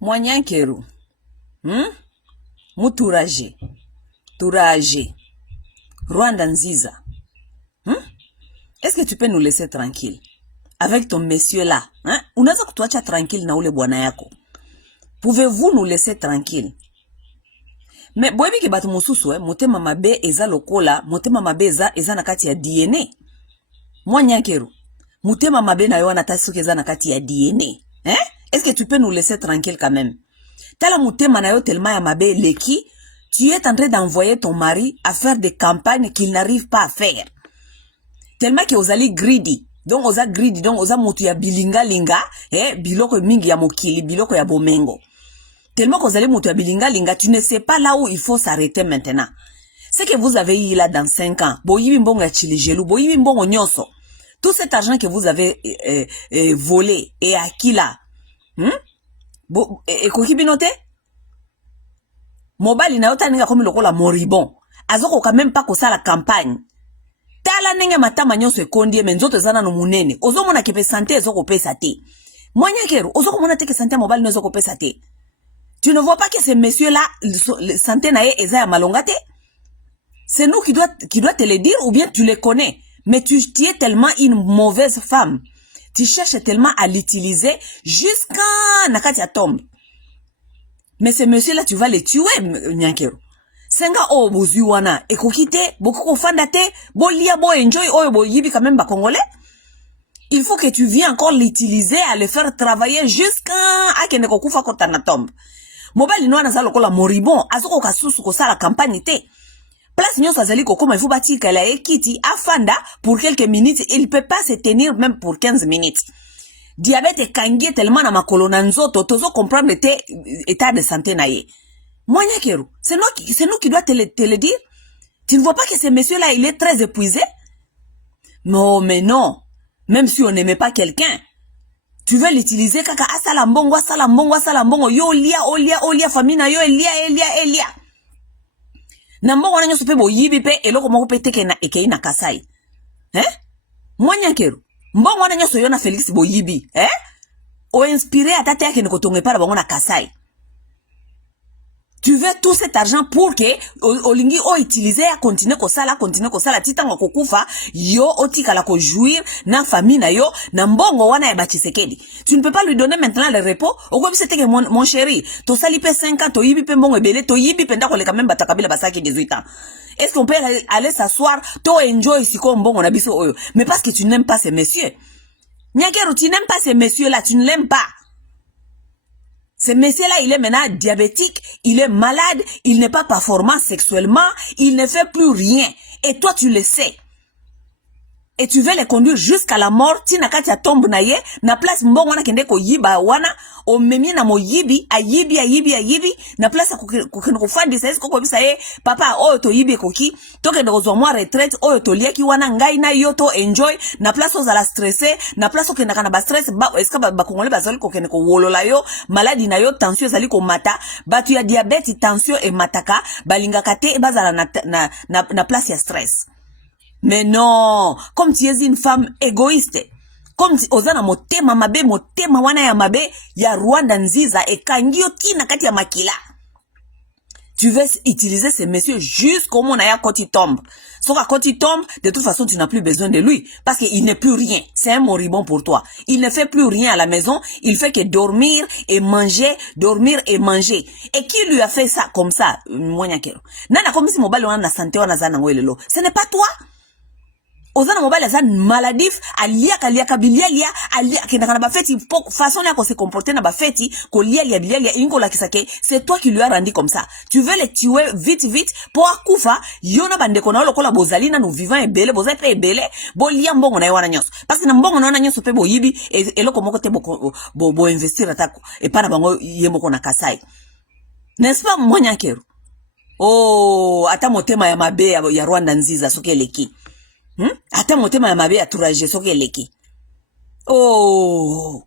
Mwanyankeru, Muturaje, Touraje, Rwanda Nziza. Est-ce que tu peux nous laisser tranquille? Avec ton monsieur là, unaweza kutuacha tranquille na ule bwana yako? Pouvez-vous nous laisser tranquille? Mais boyebi ki batu mususu, motema mabe eza lokola, motema mabe eza na kati ya DNA. Mwanyankeru, motema mabe na yo na tasuki eza na kati ya DNA. Est-ce que tu peux nous laisser tranquille quand même? Tala motema na yo tellement ya mabe leki, tu es en train d'envoyer ton mari à faire des campagnes qu'il n'arrive pas à faire. Tellement que ozali greedy. Donc oza greedy, donc oza mutu ya bilinga linga, biloko mingi ya mokili, biloko ya bomengo. Tellement que ozali mutu ya bilinga linga, tu ne sais pas là où il faut s'arrêter maintenant. Ce que vous avez eu là dans 5 ans, boyibi mbongo ya chiligelou, boyibi mbongo nyoso. Tout cet argent que vous avez volé et acquis là, et kokibinote? Mobile na yota ninga komi lokola moribon. Azoko ka même pas kosa la campagne. Tala nenge matama nyonso ekondie menzoto zana no munene. Ozo mona kepe santé ezoko pesa te. Mwanyankeru, ozo mona te ke santé mobile no ezoko pesa te. Tu ne vois pas que ce monsieur là santé na ye eza ya malonga te? C'est nous qui doit te le dire ou bien tu le connais. Mais tu es tellement une mauvaise femme. Tu cherches tellement à l'utiliser jusqu'à nakati ya tombe. Mais ce monsieur là tu vas le tuer Nyankeru. Senga o bozui wana ekokite bokoko fanda te bolia bo enjoy oyo bo yibi quand même ba congolais. Il faut que tu viennes encore l'utiliser à le faire travailler jusqu'à akende kokufa kota na tombe. Mobile no na sala kola moribon azoko kasusu ko sala campagne te. Place nyonso azali kokoma il faut batika la ekiti afanda pour quelques minutes, il peut pas se tenir même pour 15 minutes. Diabète kangie tellement na makolo na nzoto tozo comprendre te état de santé na ye. Mwanyankeru, c'est nous qui doit te le dire. Tu ne vois pas que ce monsieur-là, il est très épuisé? Non, mais non. Même si on n'aimait pas quelqu'un, tu veux l'utiliser kaka asalambongo, yo olia, famina yo elia. Nambongo wana nyoso pe bo yibi pe eloko moko pe teke na ekei na kasai. Mwanyankeru, mbongo wana nyoso yo na Felix bo yibi, o inspiré atate yake ne kotonge para bango na kasai. Tu veux tout cet argent pour que olingi o utiliser à continuer ko sala titango kokufa yo otika la ko jouir na famille na yo na mbongo wana ya Bachisekedi. Tu ne peux pas lui donner maintenant le repos. Okobi c'était que mon chéri, to sali pe 5 ans to yibi pe mbongo ebele to yibi pe ndako le quand même batakabila basaki 18 ans. Est-ce qu'on peut aller s'asseoir to enjoy siko mbongo na biso oyo? Mais parce que tu n'aimes pas ces messieurs. Nyankeru, tu n'aimes pas ces messieurs là, tu ne l'aimes pas. Ce monsieur-là, il est maintenant diabétique, il est malade, il n'est pas performant sexuellement, il ne fait plus rien. Et toi, tu le sais. Et tu veux les conduire jusqu'à la mort, tina kati ya tombe na ye, na place mbongo wana kende ko yiba wana, o memie na mo yibi, a yibi, na place kukendo kufandi sa koko bisa ye, papa, oyo to yibi koki, to kende ko zomwa retraite, oyo to lieki wana ngai na yo to enjoy, na place oza la stressé, na place okenda kana ba stress, eska ba kongole ba zali kokende ko wolola yo, maladi na yo, tension zali ko mata, batu ya diabète, tension e mataka, balinga kate, bazala na place ya stress. Mais non, comme tu es une femme égoïste, comme tu ozana motema wana ya mabe ya Rwanda Nziza et kangio tina kati ya makila. Tu veux utiliser ces messieurs jusqu'au moment quand il tombe. Sauf quand il tombe, de toute façon, tu n'as plus besoin de lui. Parce qu'il n'est plus rien. C'est un moribond pour toi. Il ne fait plus rien à la maison. Il fait que dormir et manger. Et qui lui a fait ça comme ça? Mwanyankeru. Nana comme si mobile wana na santé wana zana ngwelelo. Ce n'est pas toi. Ozana mobile zan maladif alia bilialia alia kinakana ba feti façon ya ko se comporter na ba feti ko lialia bilialia inko la kisake, c'est toi qui lui as rendu comme ça. Tu veux le tuer vite pour akufa yona bandeko na lokola bozalina no vivant ebele bozai pe ebele bo lia mbongo na yo wana nyonso parce que na mbongo na wana nyonso pe bo yibi eloko moko te bo investir atako et pas na bango yemoko na kasai. N'est-ce pas Mwanyankeru? Oh, ata motema ya mabe ya Rwanda Nziza soki eleki. Ata motema ya mabe ya Touraje soki eleki. Oh,